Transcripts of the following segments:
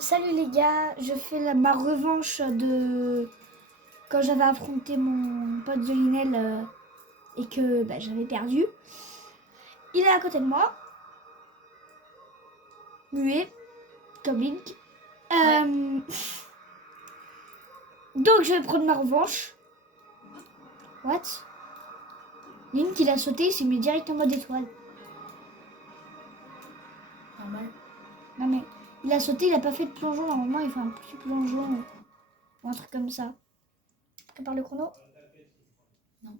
Salut les gars, je fais ma revanche de quand j'avais affronté mon pote Zolinel et que j'avais perdu. Il est à côté de moi, muet, comme Link. Donc je vais prendre ma revanche. What? Link il a sauté, il s'est mis direct en mode étoile. Normal. Non mais il a sauté, il a pas fait de plongeon, normalement il fait un petit plongeon ou un truc comme ça. Prépare le chrono. Non.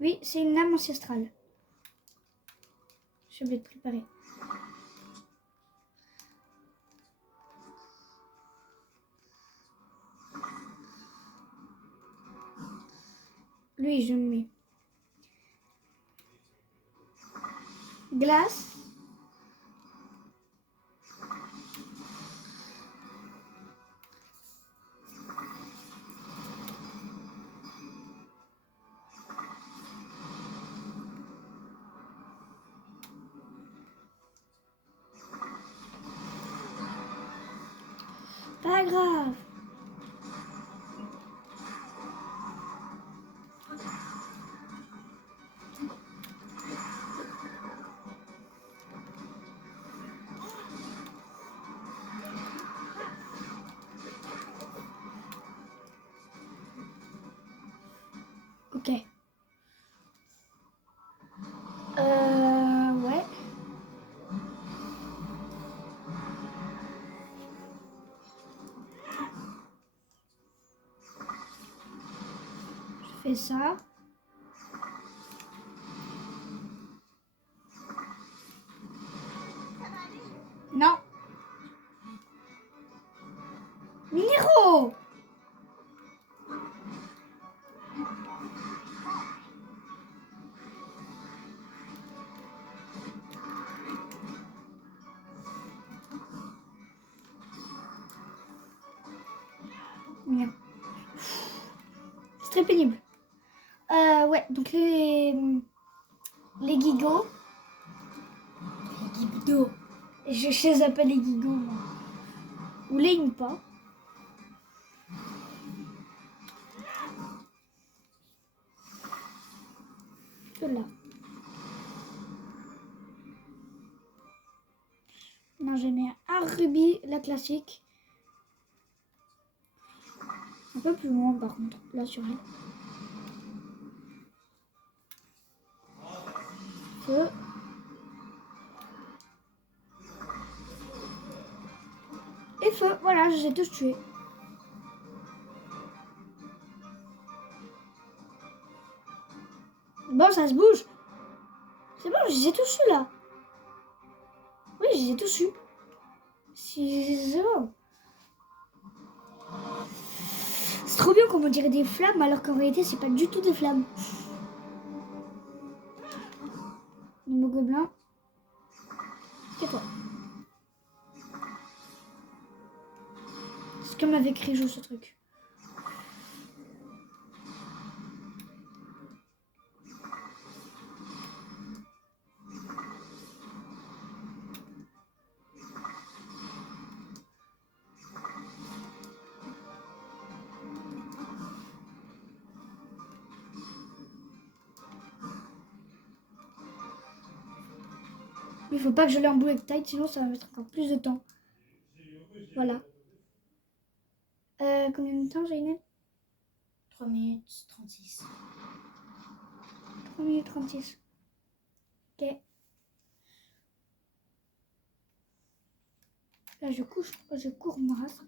Oui, c'est une âme ancestrale. J'ai oublié de préparer. Lui, je me mets glace. Pas grave. Ok. Ouais. Je fais ça. Non. Minero. Mignon. C'est très pénible. Ouais, donc les gigots. Les guidots. Je les appelle les gigots, moi. Ou les impas. Ceux-là. Non, j'ai mis un rubis, la classique. Un peu plus loin, par contre, là sur elle. Feu. Et feu, voilà, je les ai tous tués. Bon, ça se bouge. C'est bon, je les ai tous eus là. Oui, je les ai tous eus. C'est bon. C'est trop bien comme on dirait des flammes alors qu'en réalité c'est pas du tout des flammes. Nouveau gobelin. Tais-toi. C'est comme avec Rijo ce truc. Il faut pas que je l'ai en bullet tight, sinon ça va mettre encore plus de temps. Voilà. Combien de temps, Jainette? 3 minutes 36. 3 minutes 36. Ok. Là, je cours ma race.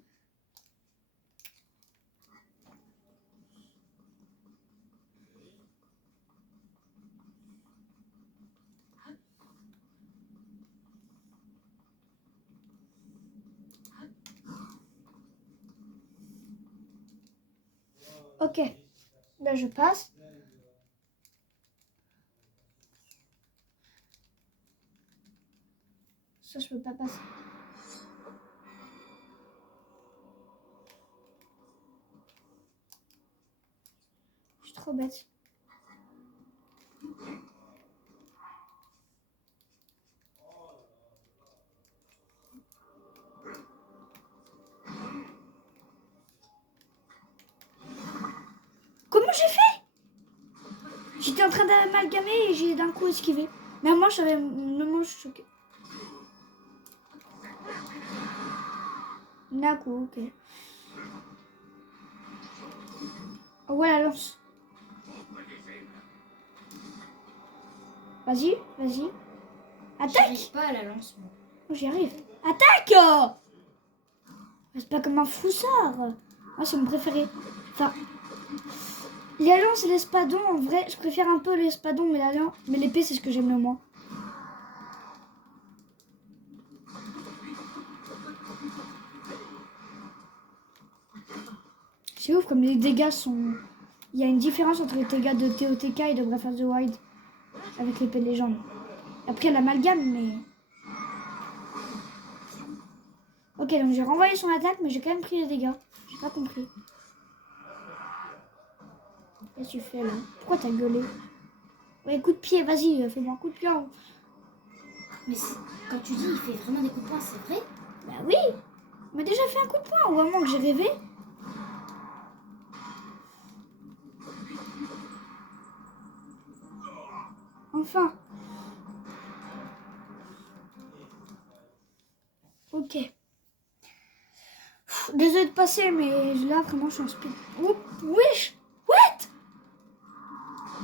Ok. Là, je passe. Ça, je peux pas passer. trop bête. Comment j'ai fait? J'étais en train d'amalgamer et j'ai d'un coup esquivé. Mais moi, j'avais le manche choqué. D'accord, ok. Oh ouais, la lance. Vas-y, vas-y. Attaque! J'arrive pas à la lance, moi. Oh, j'y arrive. Attaque! C'est pas comme un foussard. Moi, c'est mon préféré. Enfin, la lance et l'espadon, en vrai, je préfère un peu l'espadon, mais la lance, mais l'épée, c'est ce que j'aime le moins. C'est ouf comme les dégâts sont... Il y a une différence entre les dégâts de TOTK et de Breath of the Wild avec l'épée de légende. Après l'amalgame, mais... Ok, donc j'ai renvoyé son attaque, mais j'ai quand même pris les dégâts. J'ai pas compris. Qu'est-ce que tu fais là? Pourquoi t'as gueulé? Ouais, coup de pied, vas-y, fais-moi un coup de pied. Mais quand tu dis il fait vraiment des coups de poing, c'est vrai? Bah oui, on m'a déjà fait un coup de poing au moment que j'ai rêvé. Enfin. Ok. Désolé de passer, mais là, vraiment, je suis en speed. Oh, wesh! What?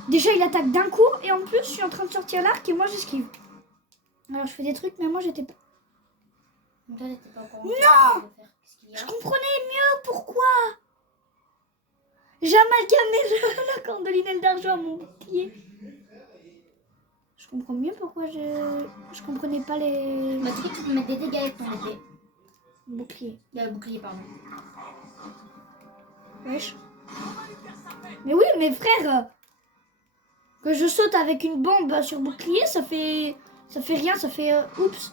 Déjà, il attaque d'un coup, et en plus, je suis en train de sortir l'arc, et moi, j'esquive. Alors, je fais des trucs, mais moi, j'étais pas... Donc là, t'étais pas encore Non! Qu'est-ce qu'il y a? Je comprenais mieux pourquoi. J'ai amalgamé la candelinelle d'argent à mon pied. Je comprends mieux pourquoi je comprenais pas les Bah, du coup, tu peux mettre des dégâts avec ton épée. boucliers. Bouclier, pardon. Wesh. Mais oui, mes frères, que je saute avec une bombe sur bouclier, ça fait rien, ça fait oups.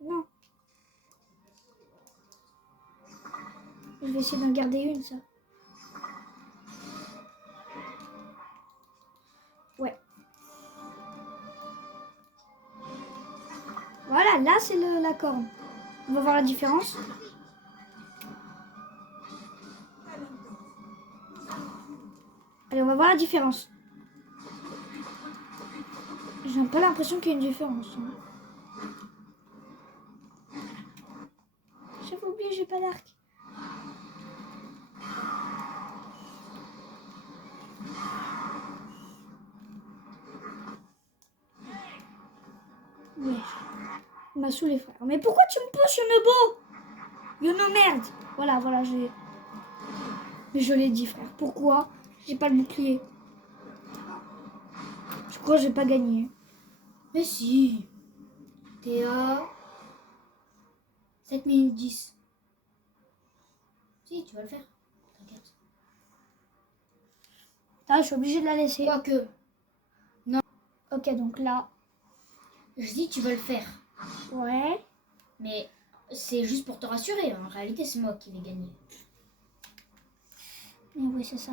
Non. Je vais essayer d'en garder une, ça. Ouais. Voilà, là c'est la corne. On va voir la différence. Allez, on va voir la différence. J'ai pas l'impression qu'il y a une différence. Hein. J'avais oublié, j'ai pas d'arc. Ouais. Il m'a saoulé, frère. Mais pourquoi tu me pousses, Yonobo? Yono, merde. Voilà, j'ai... Mais je l'ai dit, frère. Pourquoi j'ai pas le bouclier? Je crois que j'ai pas gagné. Mais si. T'es à 7 minutes 10. Si, tu vas le faire. T'inquiète. Ah, je suis obligée de la laisser. Quoique. Ok, donc là... Je dis tu vas le faire. Ouais. Mais c'est juste pour te rassurer. En réalité, c'est moi qui vais gagner. Mais oui, c'est ça.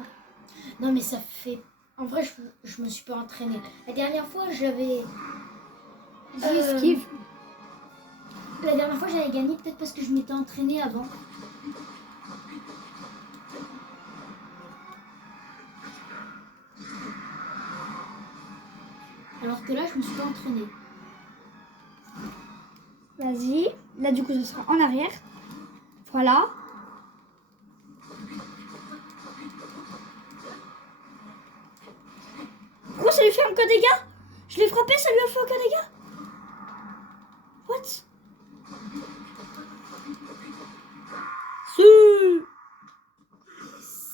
Non, mais ça fait... En vrai, je me suis pas entraînée. La dernière fois, j'avais... Esquive. La dernière fois, j'avais gagné peut-être parce que je m'étais entraînée avant. Alors que là, je me suis pas entraînée. Vas-y. Là, du coup, ce sera en arrière. Voilà. Pourquoi ça lui fait aucun dégât? Je l'ai frappé, ça lui a fait aucun dégât? What? Si.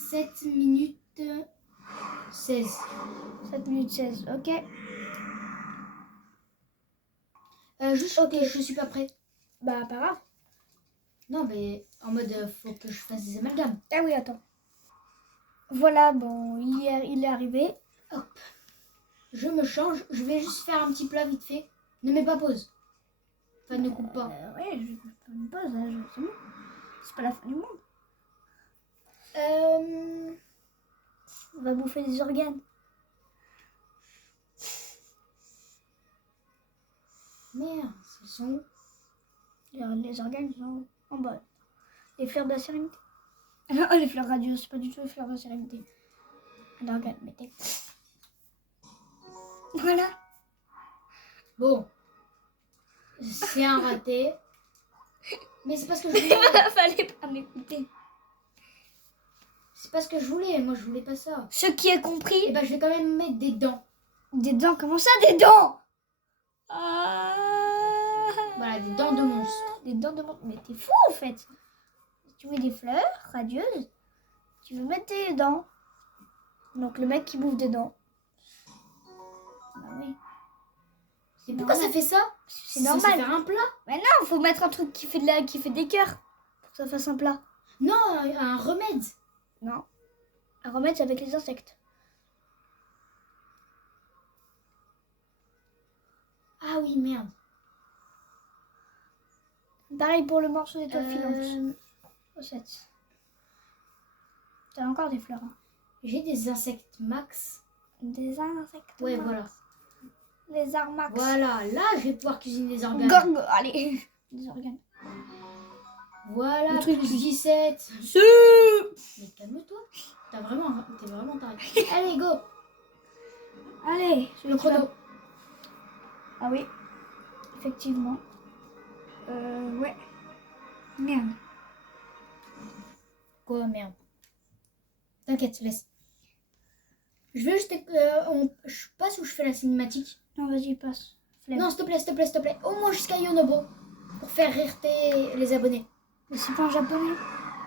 7 minutes 16. 7 minutes 16, ok. Juste, Ok. je suis pas prêt. Bah, pas grave. Non, mais en mode, faut que je fasse des amalgames. Ah oui, attends. Voilà, bon, il est arrivé. Hop. Je me change. Je vais juste faire un petit plat vite fait. Ne mets pas pause. Enfin, ne coupe pas. Ouais, je fais une pause, là, c'est bon. C'est pas la fin du monde. On va bouffer des organes. Merde, ce sont où? Les organes sont en bas. Les fleurs de la sérénité. Non, les fleurs radieuses, c'est pas du tout les fleurs de la sérénité. Un organe, mettez. Voilà. Bon. C'est un raté. Mais c'est parce que je voulais. Fallait pas m'écouter. C'est pas ce que je voulais. Moi, je voulais pas ça. Ce qui est compris. Et ben, je vais quand même mettre des dents. Des dents, comment ça, des dents? Voilà, des dents de monstre. Des dents de monstre. Mais t'es fou en fait. Tu veux des fleurs radieuses, tu veux mettre des dents. Donc le mec qui bouffe des dents. Bah oui. Et pourquoi ça fait ça? C'est normal. Ça faire un plat? Mais non, faut mettre un truc qui fait des cœurs pour que ça fasse un plat. Non, un remède. Non. Un remède, c'est avec les insectes. Ah oui, merde. Pareil pour le morceau d'étoile filante. Recette. T'as encore des fleurs. Hein. J'ai des insectes max. Des insectes. Ouais, max. voilà. Les armax. Voilà, là, je vais pouvoir cuisiner des organes. Gorgo, allez. Des organes. Voilà, Le truc plus qui- 17. Si. Mais calme-toi. T'es vraiment taré. Allez, go. Allez. Le chrono. Ah oui. Effectivement. Ouais. Merde. Quoi, merde. T'inquiète, laisse. Je veux juste... je passe ou je fais la cinématique? Non, vas-y, passe. Flemme. Non, s'il te plaît, s'il te plaît, s'il te plaît. Au moins jusqu'à Yonobo. Pour faire rire les abonnés. Mais c'est pas en japonais.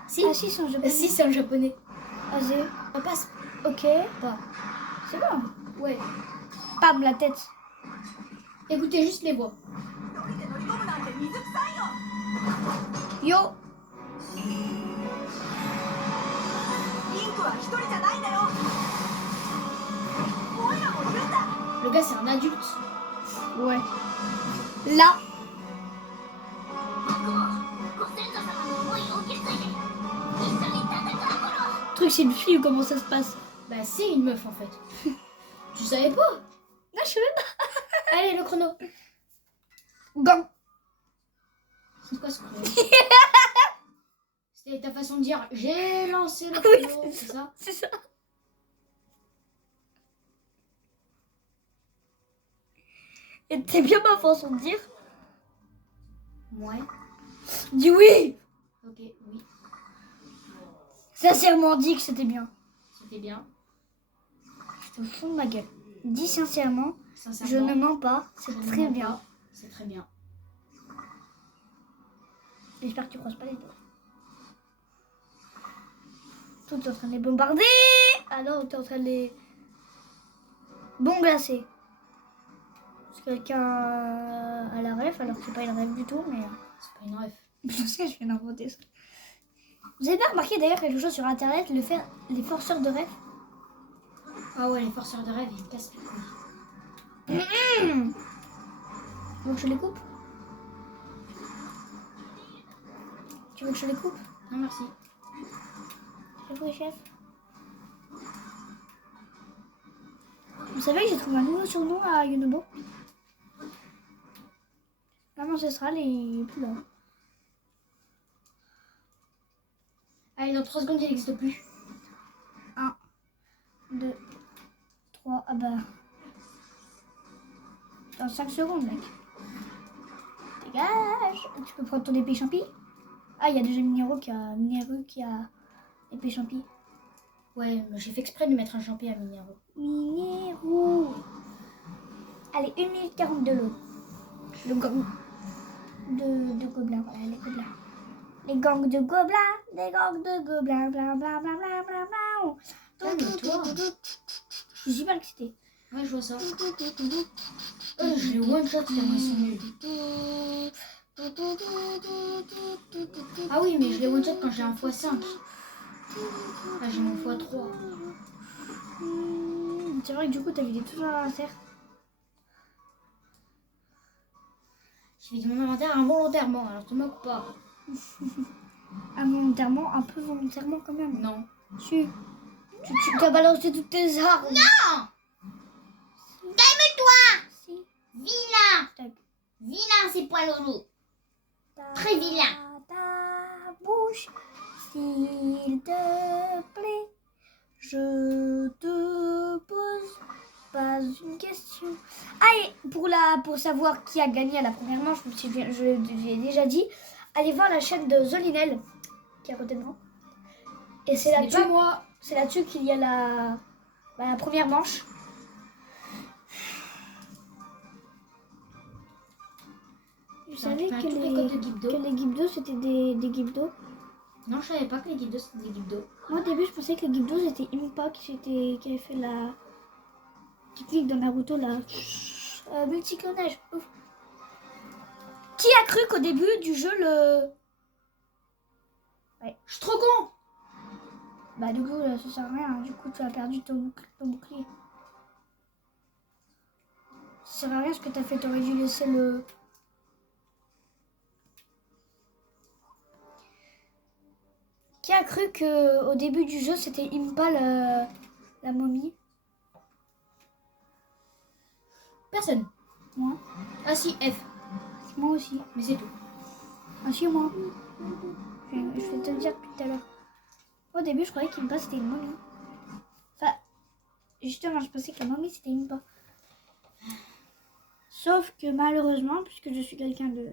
Si. Ah si, c'est en japonais. Si, c'est en japonais. Vas-y. On passe. Ok. Pas. C'est bon. Ouais. Pam, la tête. Écoutez juste les voix. Yo. Le gars, c'est un adulte. Ouais. Là. Le truc, c'est une fille ou comment ça se passe? Bah, c'est une meuf en fait. Tu savais pas? Non, je sais même pas. Allez, le chrono. Gant. C'est quoi ce chrono? C'était ta façon de dire j'ai lancé le chrono, c'est ça? C'est ça. Et t'es bien ma façon de dire. Ouais. Dis oui. Ok, oui. Sincèrement, dis que c'était bien. C'était bien. Je te fous de ma gueule. Dis sincèrement, Sincèrement. je ne mens pas. C'est je ne très mens bien. pas. C'est très bien. J'espère que tu croises pas les doigts. Tout est en train de les bombarder. Ah non, t'es en train de les glacer. Parce que quelqu'un a la ref, alors que c'est pas une ref du tout, mais... C'est pas une ref. Je sais, je viens d'inventer ça. Vous avez bien remarqué d'ailleurs quelque chose sur internet, les forceurs de ref? Ah ouais, les forceurs de rêve, ils me cassent les couilles. Tu veux que je les coupe? Tu veux que je les coupe? Non, merci. Oui, chef. Vous savez que j'ai trouvé un nouveau surnom à Yonobo? L'âme ancestrale est plus là. Allez, dans 3 secondes, il n'existe plus. 1, 2, 3, ah bah... Dans 5 secondes, mec. Dégage. Tu peux prendre ton épée champi? Ah, il y a déjà Mineru qui a épée champi. Ouais, mais j'ai fait exprès de lui mettre un champi à Mineru. Mineru. Allez, 1 minute 40 de l'eau. Le gang de gobelins, voilà, les gobelins. Les gangs de gobelins, les gangs de gobelins, bla bla bla bla bla bla. Calme-toi. Je suis super excitée. Ouais, je vois ça. Je l'ai one shot tellement ils sont nuls. Ah oui, mais je l'ai one shot quand j'ai un x5. Là, j'ai mon x3. C'est vrai que du coup, t'as vidé tout dans l'inventaire. J'ai vidé mon inventaire involontairement, alors te moque pas. Involontairement, un peu volontairement quand même. Non. Tu as balancé toutes tes armes. Non. Calme-toi. Si. Vilain. Tac. Vilain, c'est Poilolo. Très vilain. Ta bouche, s'il te plaît. Je te pose pas une question. Ah, et pour savoir qui a gagné à la première manche, je l'ai déjà dit, allez voir la chaîne de Zolinel, qui est à côté de moi. Et c'est là-dessus, moi. c'est là-dessus qu'il y a la première manche. Je savais que les Gibdos c'était des Gibdos. Non, je savais pas que les Gibdos c'était des Gibdos. Moi au début je pensais que les Gibdos c'était Impa qui avait fait la technique de Naruto là. Multiclonage. Ouf. Qui a cru qu'au début du jeu le... Ouais. Je suis trop con. Bah du coup ça sert à rien, du coup tu as perdu ton bouclier. Ça sert à rien ce que t'as fait, t'aurais dû laisser le... Qui a cru qu'au début du jeu c'était Impa la momie? Personne. Moi. Ah si, F. Moi aussi. Mais c'est tout. Ah si, moi. Je vais te le dire tout à l'heure. Au début je croyais qu'Impa c'était une momie. Enfin, justement je pensais que la momie c'était Impa. Sauf que malheureusement, puisque je suis quelqu'un de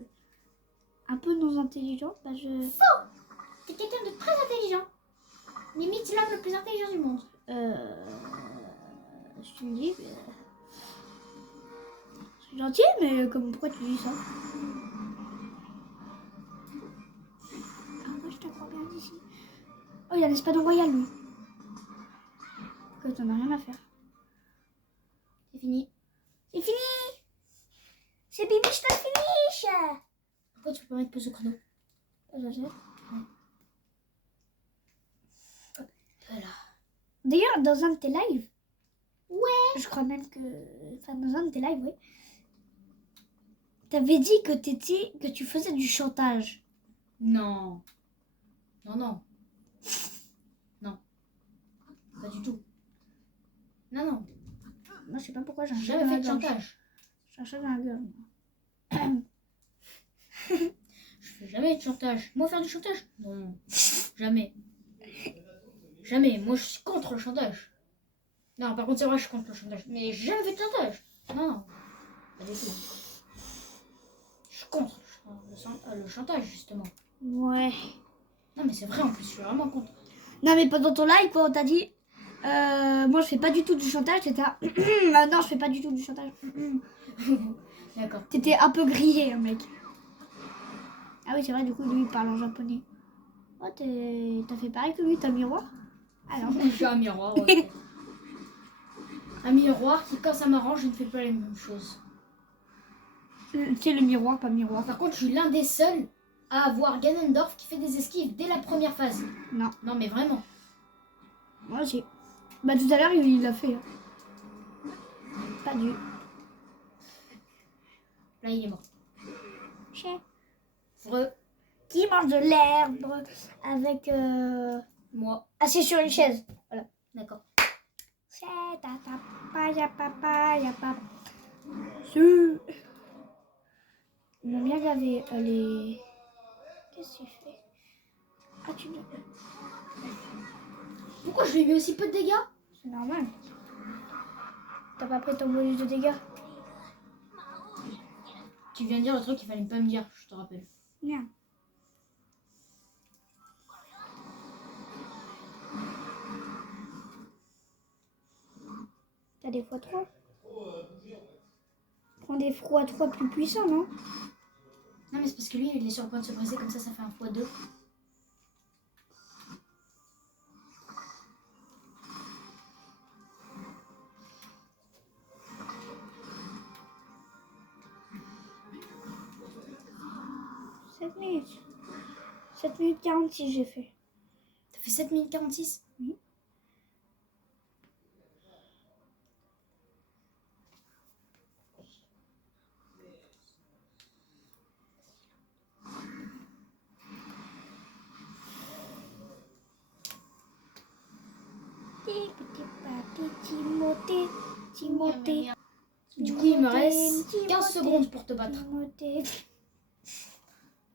un peu non intelligent, bah je... Faux. T'es quelqu'un de très intelligent. Limite l'homme le plus intelligent du monde. Je te le dis, c'est gentil, mais pourquoi tu dis ça? Ah, moi je te crois bien d'ici. Oh, il a l'espadon royal, lui. Que t'en as rien à faire. C'est fini. C'est fini. C'est Bibiche la finish. Pourquoi tu peux pas mettre pause au chrono? Je sais. Voilà. D'ailleurs, dans un de tes lives, Ouais. je crois même que... Enfin, dans un de tes lives, oui. T'avais dit que tu faisais du chantage. Non. Non, non. Non. Pas du tout. Non, non. Moi, je sais pas pourquoi j'ai un J'ai chat jamais dans fait de la gorge. chantage. J'ai un chat dans la gorge. Je fais jamais de chantage. Moi, faire du chantage? Non. Jamais. Jamais. Moi, je suis contre le chantage. Non, par contre, c'est vrai, je suis contre le chantage. Mais j'ai jamais fait de chantage. Non, non. Pas du tout. Je suis contre le chantage, justement. Ouais. Non, mais c'est vrai, en plus, je suis vraiment contre. Non, mais pendant ton live, quand on t'a dit... moi, je fais pas du tout du chantage, t'étais... non, je fais pas du tout du chantage. D'accord. T'étais un peu grillé, hein, mec. Ah oui, c'est vrai, du coup, lui, il parle en japonais. Oh, t'as fait pareil que lui, t'as un miroir? Alors, J'ai un miroir, ouais. Un miroir qui, quand ça m'arrange, je ne fais pas les mêmes choses. c'est le miroir, pas miroir. Par contre, je suis l'un des seuls à avoir Ganondorf qui fait des esquives dès la première phase. Non. Non, mais vraiment. Moi aussi. Bah, tout à l'heure, il l'a fait. Hein. Pas du. Là, il est mort. Chien. Vrai. Qui mange de l'herbe avec... Moi. assis sur une chaise. Voilà. D'accord. C'est ta papaya, papaya, papa. Ils m'ont bien gavé les... Qu'est-ce que tu fais? Ah, tu dis... Pourquoi je lui ai mis aussi peu de dégâts? C'est normal. T'as pas pris ton bonus de dégâts? Tu viens de dire le truc qu'il fallait pas me dire, je te rappelle. Bien. T'as des x3? Prends des x3 plus puissants, non? Non, mais c'est parce que lui, il est sur le point de se briser, comme ça fait un x2. Minutes. 7 minutes 46 j'ai fait. T'as fait 7 minutes 46? Oui. Timothée, Timothée. Du coup, il me reste Timothée, 15 secondes pour te battre. Timothée.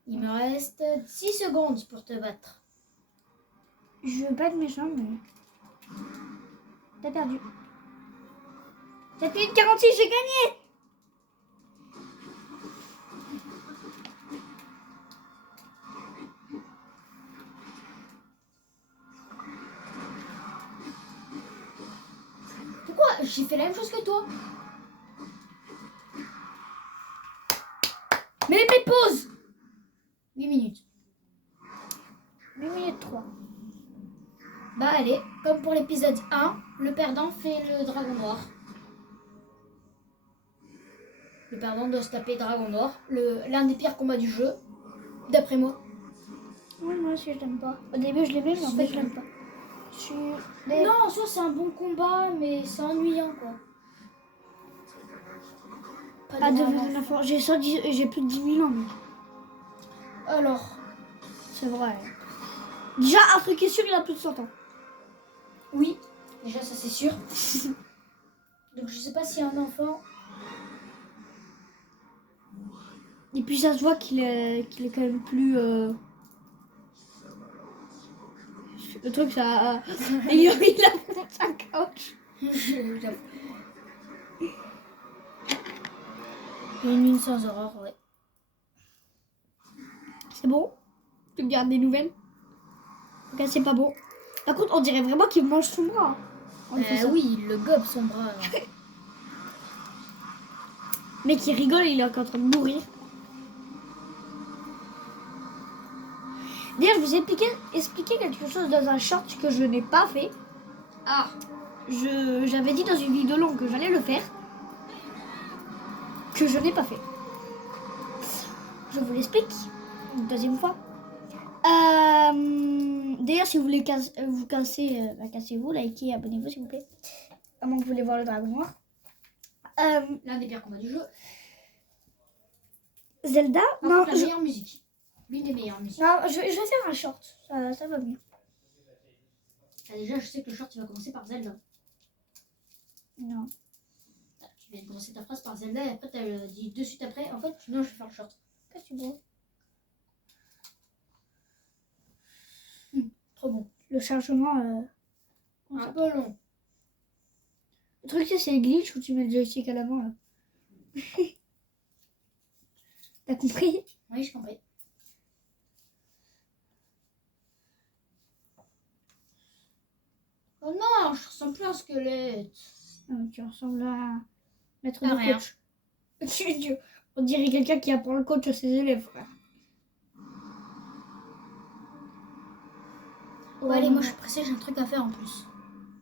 Il me reste 6 secondes pour te battre. Je veux pas être méchant, mais... T'as perdu. 7 minutes 46, j'ai gagné. Pourquoi? J'ai fait la même chose que toi. Mais pause. 8 minutes. 8 minutes 3. Bah allez, comme pour l'épisode 1, le perdant fait le dragon noir. Le perdant doit se taper dragon noir, l'un des pires combats du jeu, d'après moi. Oui, moi aussi, je l'aime pas. Au début, je l'aimais, mais en fait, je l'aime pas. Non, en soi, c'est un bon combat, mais c'est ennuyant, quoi. Pas de enfant. J'ai plus de 10 000 ans, mec. Alors, C'est vrai. Déjà, Afrique est sûr, il a plus de 100 ans. oui, déjà ça c'est sûr. Donc je sais pas s'il y a un enfant. Et puis, ça se voit qu'il est quand même plus... Le truc, ça... il a sa couch. Il y a une nuit sans aurore, ouais. C'est bon? Tu me gardes des nouvelles? Ok, c'est pas bon. Par contre, on dirait vraiment qu'il mange son bras. Oui, il le gobe son bras. Le mec, il rigole, il est encore en train de mourir. D'ailleurs, je vous ai expliqué quelque chose dans un short que je n'ai pas fait. Ah, J'avais dit dans une vidéo longue que j'allais le faire. Que je n'ai pas fait. Je vous l'explique une deuxième fois. D'ailleurs, si vous voulez vous casser, cassez-vous, likez, abonnez-vous s'il vous plaît. À moins que vous voulez voir le dragon noir. l'un des pires combats du jeu. Zelda, Par non, contre, la meilleure musique. L'une des meilleures musiques. non, je vais faire un short. Ça va mieux. Ah, déjà, je sais que le short il va commencer par Zelda. Non. Ah, tu viens de commencer ta phrase par Zelda et après tu as dit de suite après. En fait, non, je vais faire le short. Qu'est-ce que tu veux? Trop bon. Le chargement. Un peu long. Le truc, c'est le glitch où tu mets le joystick à l'avant là. T'as compris? Oui, j'ai compris. Oh non, je ressemble plus à un squelette. Tu ressembles à un maître Ah, de rien. coach. On dirait quelqu'un qui apprend le coach à ses élèves, frère. Bon, allez, moi je suis pressée, j'ai un truc à faire en plus.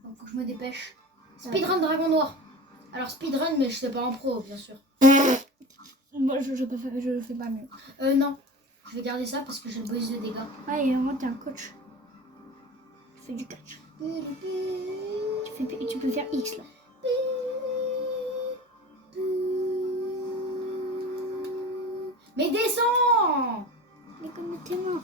Donc faut que je me dépêche. Speedrun Dragon Noir. Alors speedrun, mais je sais pas en pro, bien sûr. Moi, je fais pas mieux. Non, je vais garder ça parce que j'ai le bonus de dégâts. Ah, et moi, t'es un coach. Tu fais du catch. Tu peux faire X là. Mais descends! Mais comme t'es mort.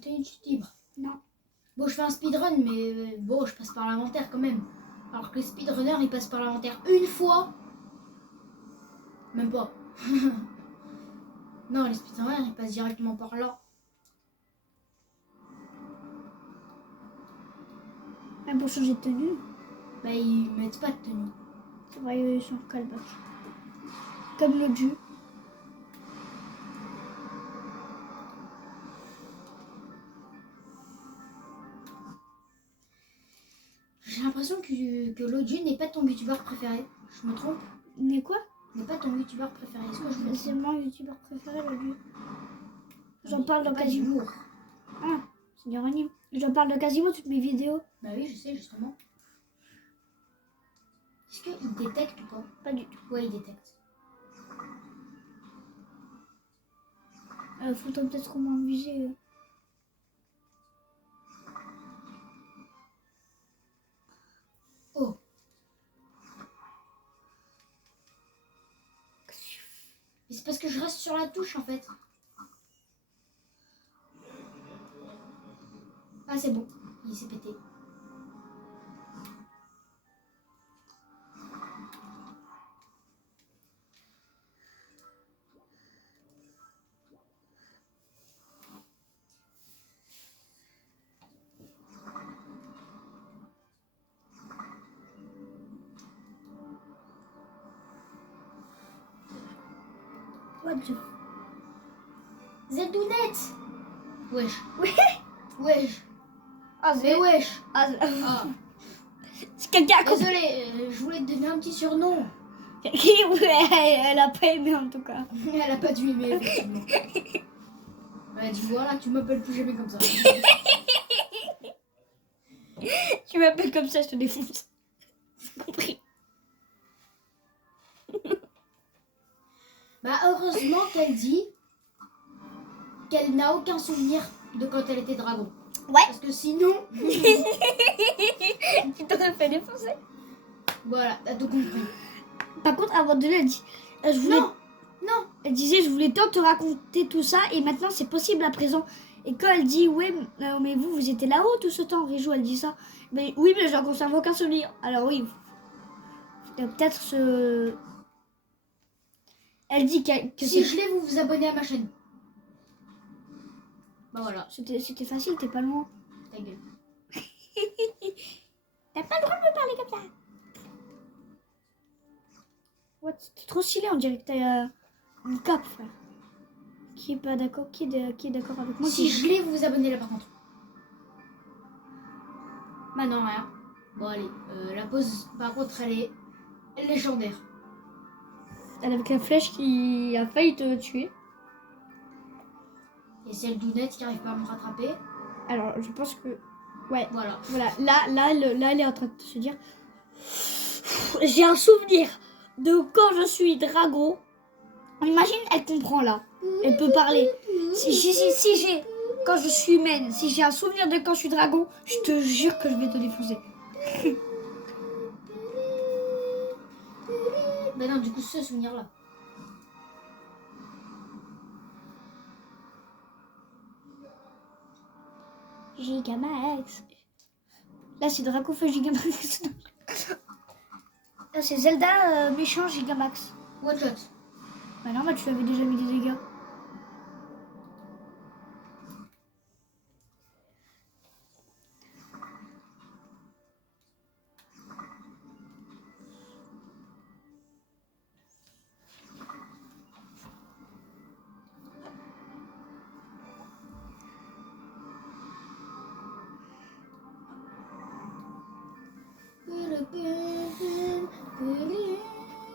T'es une chute libre. Non. Bon, je fais un speedrun, mais bon, je passe par l'inventaire quand même. Alors que les speedrunners, ils passent par l'inventaire une fois. Même pas. Non, les speedrunners, ils passent directement par là. Même pour changer de tenue. Bah, ils mettent pas de tenue. C'est vrai, ils sont calbaches. Comme le jus. J'ai l'impression que l'audio n'est pas ton youtubeur préféré. Je me trompe? Mais quoi? N'est pas ton youtubeur préféré. Est-ce que je me C'est trompe? mon youtubeur préféré, le jus. J'en parle dans Pas Quasimo. d'humour. Ah, c'est ironique. J'en parle dans quasiment toutes mes vidéos. Bah oui, je sais, justement. Est-ce qu'il détecte ou pas? Pas du tout. Ouais, il détecte. Faut peut-être m'amuser. Oh. Mais c'est parce que je reste sur la touche en fait. Ah, c'est bon. Il s'est pété. What the... Zeldounette. Wesh. Oui. Wesh. Ah, Mais wesh. Ah, Ah. c'est quelqu'un a compris. Désolé, je voulais te donner un petit surnom. Elle a pas aimé en tout cas. Elle a pas dû aimer, effectivement. Elle a dit voilà, tu m'appelles plus jamais comme ça. Tu m'appelles comme ça, je te défonce. J'ai compris. Bah heureusement qu'elle dit qu'elle n'a aucun souvenir de quand elle était dragon. Ouais. Parce que sinon, Tu t'aurais fait défoncer. voilà, t'as tout compris. Par contre, avant de elle dit, je voulais... Non, Elle disait, je voulais tant te raconter tout ça et maintenant c'est possible à présent. Et quand elle dit, ouais, mais vous étiez là-haut tout ce temps, Rijou, elle dit ça. Mais oui, mais j'en conserve aucun souvenir. Alors oui, peut-être ce... Elle dit que si je l'ai, vous vous abonnez à ma chaîne. Bah voilà, c'était facile, t'es pas loin. ta gueule. T'as pas le droit de me parler comme ça. What? T'es trop stylé, on dirait que t'as une cape, frère. Qui est pas d'accord? Qui est d'accord avec moi? Si je l'ai, vous vous abonnez là par contre. Bah non, rien. Bon allez, la pause par contre elle est légendaire. Elle avec la flèche qui a failli te tuer. Et c'est Zeldounette qui arrive pas à me rattraper. Alors, je pense que... Ouais, Voilà. voilà. Là, elle est en train de se dire... J'ai un souvenir de quand je suis dragon. Imagine, elle comprend là. Elle peut parler. Si j'ai... Quand je suis humaine, si j'ai un souvenir de quand je suis dragon, je te jure que je vais te défoncer. Bah non, du coup, ce souvenir-là. Gigamax. Là, c'est Dracofeu Gigamax. Là, c'est Zelda méchant Gigamax. One shot. Bah non, bah tu avais déjà mis des dégâts.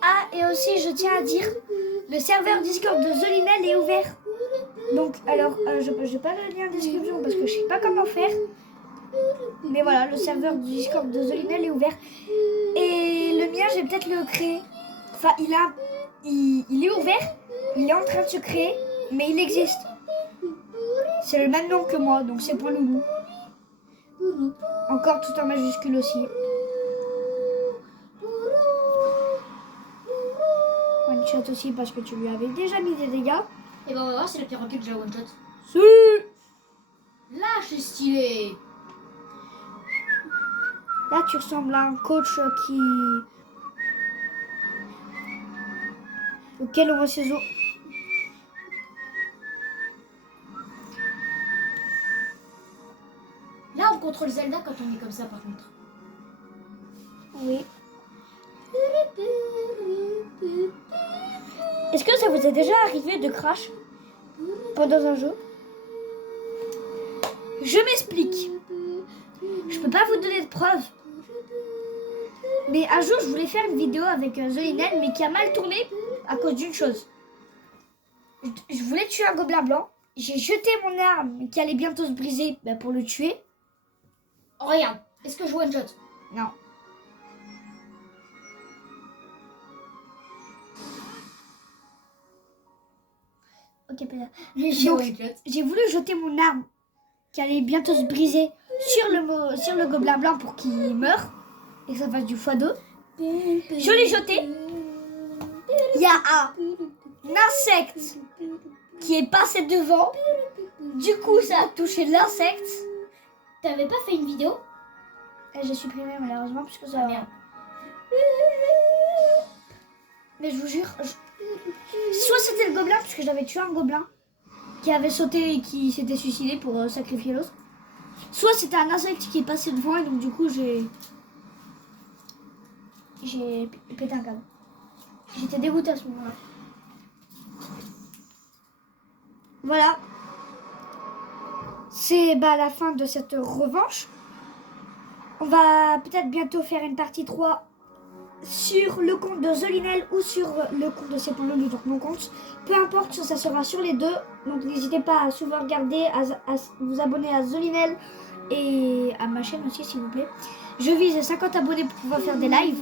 Ah, et aussi, je tiens à dire, le serveur Discord de Zolinel est ouvert. Donc, alors, je n'ai pas le lien en description parce que je sais pas comment faire. Mais voilà, le serveur du Discord de Zolinel est ouvert. Et le mien, je vais peut-être le créer. Enfin, il est ouvert, il est en train de se créer, mais il existe. C'est le même nom que moi, donc c'est pour Loulou. Encore tout en majuscule aussi. One shot aussi parce que tu lui avais déjà mis des dégâts. Et ben on va voir si la perroquette déjà one shot. Si. Là, je suis stylé. Là, tu ressembles à un coach auquel on voit ses os. Là, on contrôle Zelda quand on est comme ça, par contre. Oui. Est-ce que ça vous est déjà arrivé de crash pendant un jeu? Je m'explique. Je peux pas vous donner de preuves. Mais un jour, je voulais faire une vidéo avec Zolinel, mais qui a mal tourné à cause d'une chose. Je voulais tuer un gobelin blanc. J'ai jeté mon arme qui allait bientôt se briser pour le tuer. Oh, regarde. Est-ce que je one shot? Non. Ok, peut-être. J'ai Donc, one shot. j'ai voulu jeter mon arme qui allait bientôt se briser sur le gobelin blanc pour qu'il meure et que ça fasse du x2. Je l'ai jeté. Il y a un insecte qui est passé devant. Du coup, ça a touché l'insecte t'avais pas fait une vidéo? Et j'ai supprimé malheureusement parce que ça. Ah, merde. Mais je vous jure, soit c'était le gobelin parce que j'avais tué un gobelin qui avait sauté et qui s'était suicidé pour sacrifier l'autre. Soit c'était un insecte qui est passé devant et donc du coup j'ai pété un câble. J'étais dégoûtée à ce moment-là. Voilà. C'est la fin de cette revanche. On va peut-être bientôt faire une partie 3 sur le compte de Zolinel ou sur le compte de Sepandolo, donc mon compte. Peu importe, ça sera sur les deux. Donc n'hésitez pas à sauvegarder, à vous abonner à Zolinel et à ma chaîne aussi s'il vous plaît. Je vise 50 abonnés pour pouvoir faire des lives.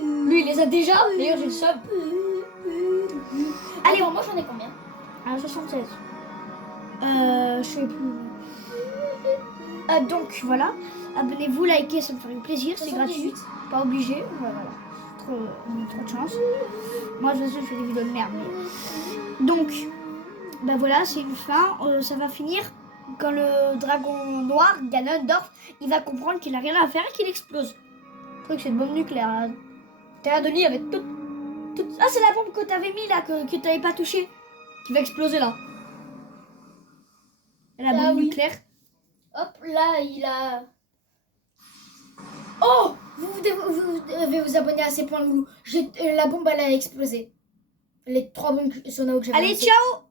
Lui il les a déjà, d'ailleurs j'ai le sub. Allez, bon, moi j'en ai combien? À 76. Je sais plus. Donc voilà, abonnez-vous, likez, ça me ferait plaisir, c'est gratuit. Pas obligé, voilà. Trop de chance. Moi de toute façon je fais des vidéos de merde. Mais... Donc, voilà, c'est une fin. Ça va finir quand le dragon noir, Ganondorf, il va comprendre qu'il a rien à faire et qu'il explose. Le truc c'est une bombe nucléaire. Là. Terre de Denis avec tout... Ah c'est la bombe que t'avais mis là, que t'avais pas touché. Qui va exploser là. La bombe nucléaire. Hop, là, il a... Oh, vous devez vous abonner à ces points loulou. La bombe, elle a explosé. Les 3 bombes Sonao que j'avais Allez, lancées. ciao!